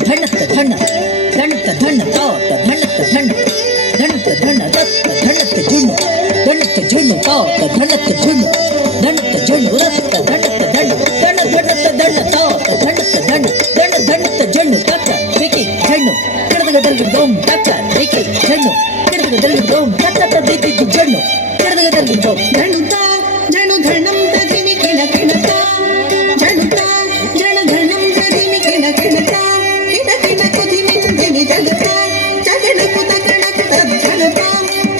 ಧಣತ ಧಣ ಧಣತ ಧಣ ತಾತ ಧಣತ ಧಣ ಧಣತ ಧಣ ರತ್ತ ಧಣತ ಜುಣ್ಣು ಧಣತ ಜುಣ್ಣು ತಾತ ಧಣತ ಜುಣ್ಣು ಧಣತ ಜುಣ್ಣು ರತ್ತ ಧಣತ ಧಣ ಧಣ ಧಣತ ಧಣ ತಾತ ಧಣತ ಧಣ ಧಣ ಧಣತ ಜುಣ್ಣು ತಕ್ಕ ಬೇಕಿ ಜಣ್ಣು ಕೆಡದಗ ದಲ್ಗ ದೋಮ್ ತಕ್ಕ ಬೇಕಿ ಜಣ್ಣು ಕೆಡದಗ ದಲ್ಗ ದೋಮ್ ತಕ್ಕ ಬೇಕಿ ಜಣ್ಣು ಕೆಡದಗ ದಲ್ಗ ದೋಮ್ ಧಣುತ ಜಣು ಧಣಂ ತದಿಮಿ ಕಿಣ ಕಿಣತ ಜಣುತ ಜಣ ಧಣಂ ತದಿಮಿ ಕಿಣ ಕಿಣತ ಕಿಣ ಕಿಣ ಕುದಿಮಿ ಕುದಿಮಿ ಜಗತ ಜಗಣ ಕುತ ಕಣ ಕುತ ಧಣತ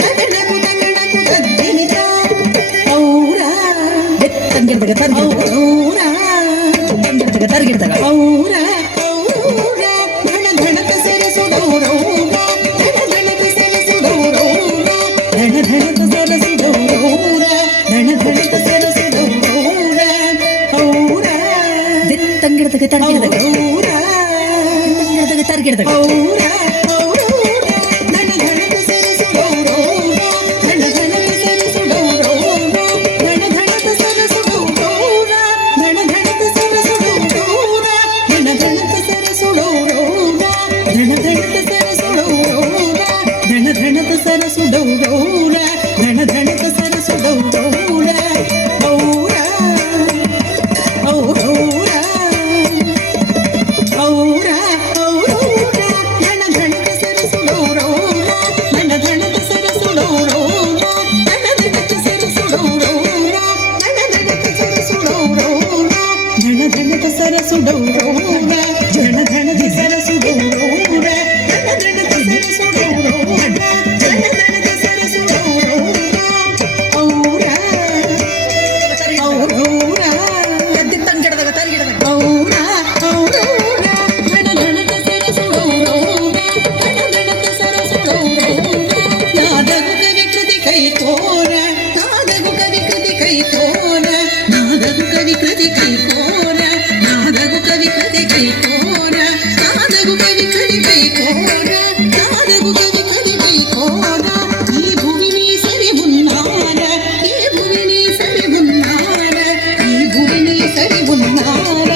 ಜಗಣ ಕುತ ಕಣ ಕುತ ಜನಿತ ಔರ ಬೆತ್ತಂಗಿರ್ದಾಗ ತರ್ಗಿ ಔರ ತಂಗಿರ್ದಾಗ ತರ್ಗಿಡ್ದಾಗ ಔರ ಔರ ಧಣ ಧಣತ ಸರಸುಡೌರೌರ ಧಣ ಧಣತ ಸರಸುಡೌರೌರ ಧಣ ಧಣತ ಸರಸುಡೌರೌರ ಧಣ ಧಣತ ಸರಸುಡೌರೌರ ಔರ ಬೆತ್ತಂಗಿರ್ದಾಗ ತರ್ಗಿಡ್ದಾಗ ಔರ ತಂಗಿರ್ದಾಗ ತರ್ಗಿಡ್ದಾಗ ಔರ ಔರ ಧಣ ಧಣತ ಸರಸುಡೌರೌರ ಧಣ ಧಣತ ಸರಸುಡೌರೌರ ಧಣ ಧಣತ ಸರಸುಡೌರೌರ ಧಣ ಧಣತ ಸರಸುಡೌರೌರ ಧಣ ಧಣತ ಸರಸುಡೌರೌರ ಧಣ ಧಣತ ಸರಸುಡೌರೌರ ಧಣ ಧಣತ ಸರಸುಡೌರೌರ ಧಣ ಧಣತ ಸರಸುಡೌರೌರ ಔರ ಔರೌರ ಔರ ಔರೌರ ಧಣ ಧಣತ ಸರಸುಡೌರೌರ ಧಣ ಧಣತ ಸರಸುಡೌರೌರ ಧಣ ಧಣತ ಸರಸುಡೌರೌರ ಧಣ ಧಣತ ಸರಸುಡೌರೌರ ಧಣ ಧಣತ ಸರಸುಡೌರೌರ ಧಣ ಧಣತ ಸರಸುಡೌರೌರ ಧಣ ಧಣತ ಸರಸುಡೌರೌರ ಧಣ ಧಣತ ಸರಸುಡೌರೌರ ಔರ ಔರೌರ ತಂಗಿಡ್ದಾಗ ತರ್ಗಿಡ್ದಾಗ ಔರ ಔರೌರ ಧಣ ಧಣತ ಸರಸುಡೌರೌರ ಧಣ ಧಣತ ಸರಸುಡೌರೌರ ನಾದಗು ಕವಿ ಕೃತಿ ಕೈಕೋರ ನಾದಗು ಕವಿ ಕೃತಿ ಕೈಕೋರ ನಾದಗು ಕವಿ ಕೃತಿ ಕೈಕೋರ ನಾದಗು ಕವಿ ಕೃತಿ ಕೈಕೋರ ನಾದಗು ಕವಿ ಕೃತಿ ಕೈಕೋರ ನಾದಗು ಕವಿ ಕೃತಿ ಕೈಕೋರ ಈ ಭುವಿನಿ ಸರಿ ಮುನ್ನಾರ ಈ ಭುವಿನಿ ಸರಿ ಮುನ್ನಾರ ಈ ಭುವಿನಿ ಸರಿ ಮುನ್ನಾರ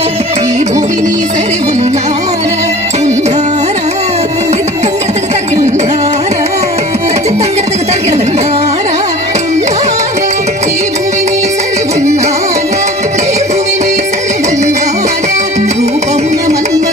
ಈ ಭುವಿನಿ ಸರಿ ಮುನ್ನಾರ ಮುನ್ನಾರ ತಂಗಿಡ್ದಾಗ ತರ್ಗಿಡ್ದಾಗ ಮುನ್ನಾರ ತಂಗಿಡ್ದಾಗ ತರ್ಗಿಡ್ದಾಗ ಮುನ್ನಾರ ಮುನ್ನಾರ ಈ ಭುವಿನಿ ಸರಿ ಮುನ್ನಾರ ಈ ಭುವಿನಿ ಸರಿ ಮುನ್ನಾರ రూపమున మన్న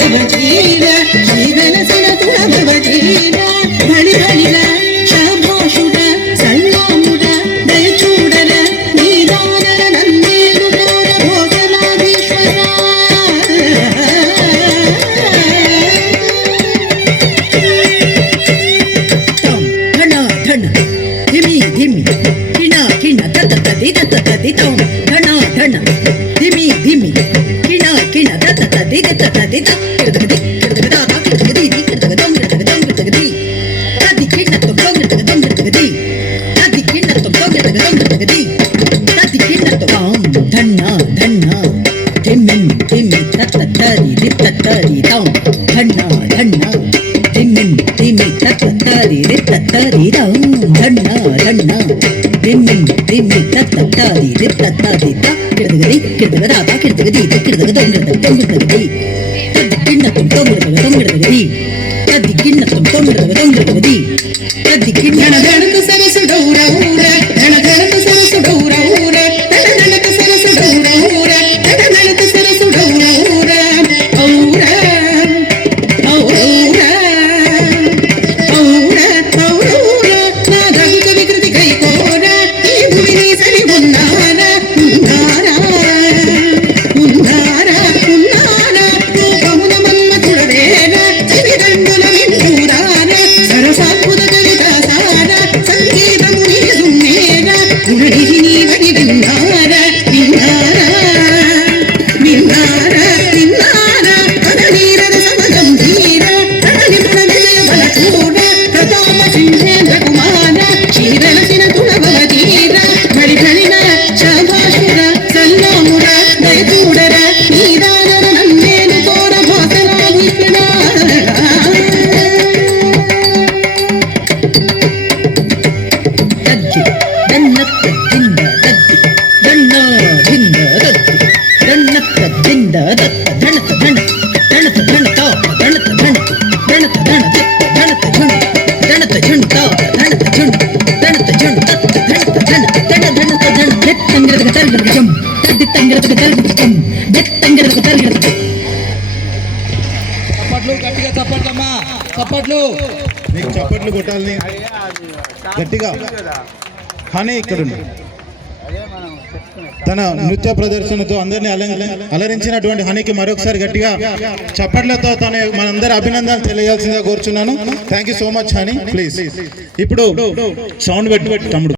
తుడవజీర శ్రీవెలసిన తుడవజీర బడి బడిర శాభాషుడ సల్లాముడ దయచూడర నీదానర నన్నేలు కోర భోగనాధీశ్వర తం ధన ధన ధిమి ధిమి కిణ కిణ తత తది తత తది తం ధన ధన ధిమి ధిమి కిణ కిణ తత తది తత తది త కిడతగది కిడతగదా తా కిడతగది ది కిడతగదం కిడతగదం కిడతగది తది కిణ తం తం కిడతగదం కిడతగది తది కిణ తం తం కిడతగదం కిడతగది తది కిణ తం ధన ధన ధిమి ధిమి తత తది ది తత తది తం ధన ధన ధిమి ధిమి తత తది ది తత తది తం ధన ధన ధిమి ధిమి తత తది ది తత తది త కిడతగది కిడతగదా తా కిడతగది ది కిడతగదం కిడతగదం కిడతగది తది కిణ తం తం కిడతగదం కిడతగది తది కిణ తం తం కిడతగదం కిడతగది తది కిణ ధనధనక సరసు డౌరౌర ధనధనక సరసు డౌరౌర ధనధనక సరసు డౌరౌర ధనధనక సరసు డౌరౌర ఔర ఔరౌర ఔర ఔరౌర నా దగుక వికృతి కైకోర ఈ భూమిని సరి ఉన్నారా ఉన్నారా ఉన్నారా ఉన్నారా రూపమున మన్మథుడవేర చివిదండుల వింటూరార సరసాద్భుత కలిత సార సంగీతము నీదున్నేర గుణనిధి నీవని విన్నార విన్నారా విన్నారా విన్నారా పదనీరద సమగంభీర ప్రణనిపుణ విజయ బలచూడ ప్రతాప సింహేంద్ర కుమార శ్రీవెలసిన తుడవజీర బడి బడిన శాభాషుర సల్లాముర దయచూడర నీదానర నన్నేలు కోర భాసనాధీశ్వర తజ్జి దన్నత్త జింద తజ్జి దన్న జింద తజ్జి దన్నత్త జింద దత్త ధనత ధన ధనత ధన తా ధనత ధన ధనత ధన దత్త ధనత ఝుణ ధనత ఝుణ తా ధనత ఝుణ ధనత ఝుణ దత్త ధనత ధన ధన ధనత ధన దెత్తంగరదక తరగదకం తద్దిత్తంగరదక తరగదకం దెత్తంగరదక తరగదకం చప్పట్లు గట్టిగా చప్పట్లమ్మా చప్పట్లు మీకు చప్పట్లు కొట్టాలని గట్టిగా హనీ ఇక్కడ ఉంది. తన నృత్య ప్రదర్శనతో అందరినీ అలరించినటువంటి హనీకి మరొకసారి గట్టిగా చప్పట్లతో తన మనందరి అభినందనలు తెలియాల్సిందిగా కోరుచున్నాను. Thank you so much honey. Please ఇప్పుడు సౌండ్ పెట్టి తమ్ముడు.